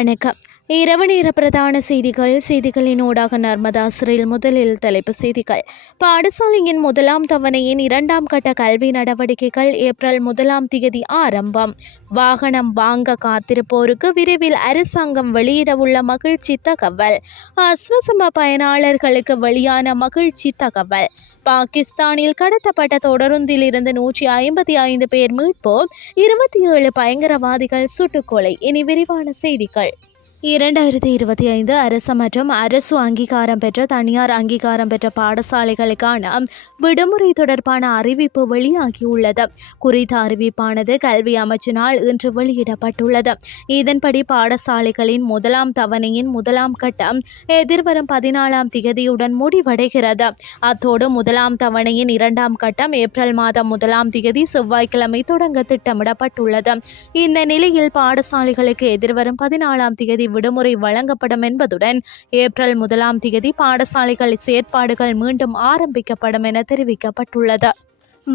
வணக்கம். இரவு நேர பிரதான செய்திகள் செய்திகளின் ஊடாக நர்மதா சிறையில் முதலில் தலைப்பு செய்திகள். பாடசாலையின் முதலாம் தவணையின் இரண்டாம் கட்ட கல்வி நடவடிக்கைகள் ஏப்ரல் முதலாம் தேதி ஆரம்பம். வாகனம் வாங்க காத்திருப்போருக்கு விரைவில் அரசாங்கம் வெளியிடவுள்ள மகிழ்ச்சி தகவல். அஸ்வசம பயனாளர்களுக்கு வெளியான மகிழ்ச்சி தகவல். பாகிஸ்தானில் கடத்தப்பட்ட தொடருந்தில் இருந்து நூற்றி ஐம்பத்தி ஐந்து பேர் மீட்பு இருபத்தி ஏழு பயங்கரவாதிகள் சுட்டுக்கொலை. இனி விரிவான செய்திகள். இரண்டாயிரத்தி இருபத்தி ஐந்து அரசு மற்றும் அரசு அங்கீகாரம் பெற்ற தனியார் அங்கீகாரம் பெற்ற பாடசாலைகளுக்கான விடுமுறை தொடர்பான அறிவிப்பு வெளியாகியுள்ளது. குறித்த அறிவிப்பானது கல்வி அமைச்சினால் இன்று வெளியிடப்பட்டுள்ளது. இதன்படி பாடசாலைகளின் முதலாம் தவணையின் முதலாம் கட்டம் எதிர்வரும் பதினாலாம் திகதியுடன் முடிவடைகிறது. அத்தோடு முதலாம் தவணையின் இரண்டாம் கட்டம் ஏப்ரல் மாதம் முதலாம் திகதி செவ்வாய்க்கிழமை தொடங்க திட்டமிடப்பட்டுள்ளது. இந்த நிலையில் பாடசாலைகளுக்கு எதிர்வரும் பதினாலாம் திகதி விடுமுறை வழங்கப்படும் என்பதுடன் ஏப்ரல் முதலாம் தேதி பாடசாலைகள் செயற்பாடுகள் மீண்டும் ஆரம்பிக்கப்படும் என தெரிவிக்கப்பட்டுள்ளது.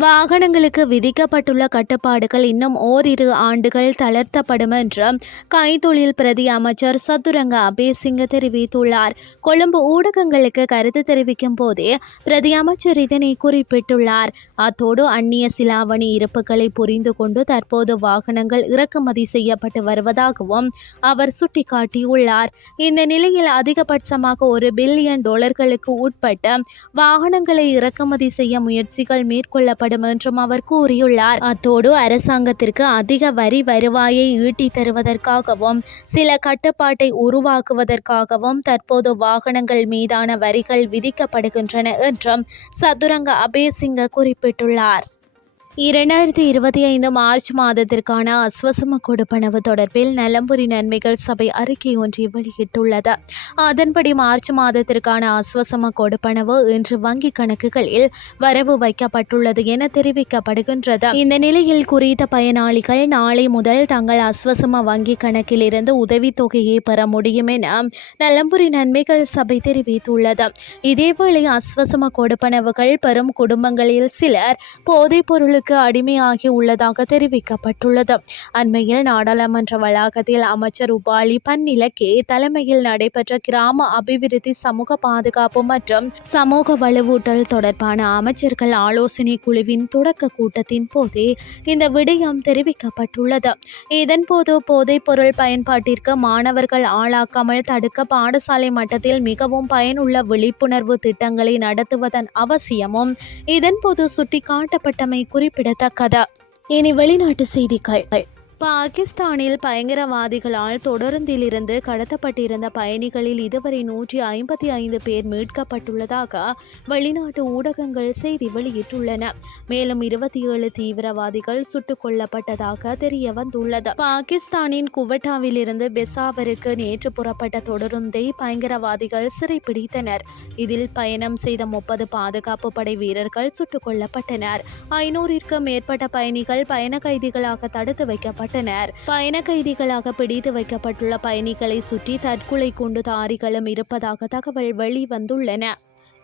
வாகனங்களுக்கு விதிக்கப்பட்டுள்ள கட்டுப்பாடுகள் இன்னும் ஓரிரு ஆண்டுகள் தளர்த்தப்படும் என்று கைத்தொழில் பிரதி அமைச்சர் சதுரங்க அபேசிங்க தெரிவித்துள்ளார். கொழும்பு ஊடகங்களுக்கு கருத்து தெரிவிக்கும் போதே பிரதி அமைச்சர் இதனை குறிப்பிட்டுள்ளார். அத்தோடு அந்நிய சிலாவணி இருப்புகளை புரிந்து கொண்டு தற்போது வாகனங்கள் இறக்குமதி செய்யப்பட்டு வருவதாகவும் அவர் சுட்டிக்காட்டியுள்ளார். இந்த நிலையில் அதிகபட்சமாக ஒரு பில்லியன் டாலர்களுக்கு உட்பட்ட வாகனங்களை இறக்குமதி செய்ய முயற்சிகள் மேற்கொள்ளப்படும் என்றும் அவர் கூறியுள்ளார். அத்தோடு அரசாங்கத்திற்கு அதிக வரி வருவாயை ஈட்டி தருவதற்காகவும் சில கட்டுப்பாட்டை உருவாக்குவதற்காகவும் தற்போது வாகனங்கள் மீதான வரிகள் விதிக்கப்படுகின்றன என்றும் சதுரங்க அபேசிங்க குறிப்பிட்டுள்ளார். இரண்டாயிரத்தி இருபத்தி ஐந்து மார்ச் மாதத்திற்கான அஸ்வசம கொடுப்பனவு தொடர்பில் நலம்புரி நன்மைகள் சபை அறிக்கை ஒன்றை வெளியிட்டுள்ளது. அதன்படி மார்ச் மாதத்திற்கான அஸ்வசம கொடுப்பனவு இன்று வங்கி கணக்குகளில் வரவு வைக்கப்பட்டுள்ளது என தெரிவிக்கப்படுகின்றது. இந்த நிலையில் குறித்த பயனாளிகள் நாளை முதல் தங்கள் அஸ்வசம வங்கி கணக்கிலிருந்து உதவித்தொகையை பெற முடியும் என நலம்புரி நன்மைகள் சபை தெரிவித்துள்ளது. இதேவேளை அஸ்வசம கொடுப்பனவுகள் பெறும் குடும்பங்களில் சிலர் போதைப் பொருளுக்கு அரசுக்கு அடிமையாகி உள்ளதாக தெரிவிக்கப்பட்டுள்ளது. அண்மையில் நாடாளுமன்ற வளாகத்தில் அமைச்சர் உபாலி பன்னிலக்கே தலைமையில் நடைபெற்ற கிராம அபிவிருத்தி சமூக பாதுகாப்பு மற்றும் சமூக வலுவூட்டல் தொடர்பான அமைச்சர்கள் ஆலோசனை குழுவின் தொடக்க கூட்டத்தின் போதே இந்த விடயம் தெரிவிக்கப்பட்டுள்ளது. இதன்போது போதைப் பொருள் பயன்பாட்டிற்கு மாணவர்கள் ஆளாக்காமல் தடுக்க பாடசாலை மட்டத்தில் மிகவும் பயனுள்ள விழிப்புணர்வு திட்டங்களை நடத்துவதன் அவசியமும் இதன்போது சுட்டிக்காட்டப்பட்டமை குறிப்பு குறிப்பிடத்தக்கது? இனி வெளிநாட்டு செய்திகள். பாகிஸ்தானில் பயங்கரவாதிகளால் தொடருந்திலிருந்து கடத்தப்பட்டிருந்த பயணிகளில் இதுவரை நூற்றி ஐம்பத்தி ஐந்து பேர் மீட்கப்பட்டுள்ளதாக வெளிநாட்டு ஊடகங்கள் செய்தி வெளியிட்டுள்ளன. மேலும் இருபத்தி ஏழு தீவிரவாதிகள் சுட்டுக் கொல்லப்பட்டதாக தெரிய வந்துள்ளது. பாகிஸ்தானின் குவட்டாவில் இருந்து பெசாவருக்கு நேற்று புறப்பட்ட தொடருந்தை பயங்கரவாதிகள் சிறைப்பிடித்தனர் இதில் பயணம் செய்த முப்பது பாதுகாப்பு படை வீரர்கள் சுட்டுக் கொல்லப்பட்டனர். ஐநூறிற்கும் மேற்பட்ட பயணிகள் பயண கைதிகளாக தடுத்து வைக்கப்பட்டனர். வைக்கப்பட்டனர் பயண கைதிகளாக பிடித்து வைக்கப்பட்டுள்ள பயணிகளை சுற்றி தற்கொலை குண்டுதாரிகளும் இருப்பதாக தகவல் வெளிவந்துள்ளன.